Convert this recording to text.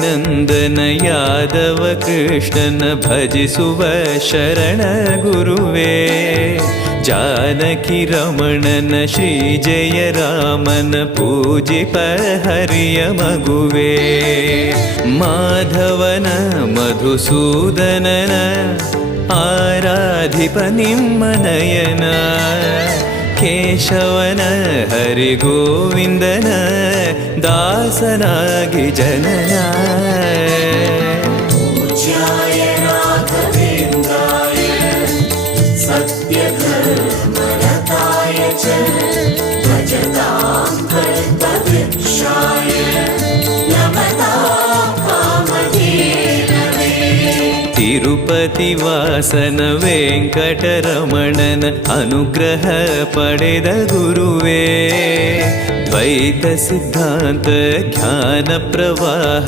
ನಂದನ ಯಾದವ ಕೃಷ್ಣನ ಭಜಿಸುವ ಶರಣ ಗುರುವೇ, ಜಾನಕಿ ರಮಣನ ಶ್ರೀ ಜಯ ರಾಮನ ಪೂಜಿಪ ಹರಿಯ ಮಗುವೇ, ಮಾಧವನ ಮಧುಸೂದನನ ಆರಾಧಿಪ ನಿಮ್ಮ ನಯನ, ಕೇಶವನ ಹರಿಗೋವಿಂದನ ದಾಸನಾಗಿ ಜನನ. ಪೂಜ್ಯಾಯ ರಾಘವೇಂದ್ರಾಯ ಸತ್ಯಧರ್ಮರತಾಯ ಚ ಭಜತಾಂ ಕಲ್ಪವೃಕ್ಷಾಯ ನಮತಾಂ ಕಾಮಧೇನವೇ. ತಿರುಪತಿ ವಾಸನ ವೆಂಕಟರಮಣನ ಅನುಗ್ರಹ ಪಡೆದ ಗುರುವೇ, ದ್ವೈತ ಸಿದ್ಧಾಂತ ಜ್ಞಾನ ಪ್ರವಾಹ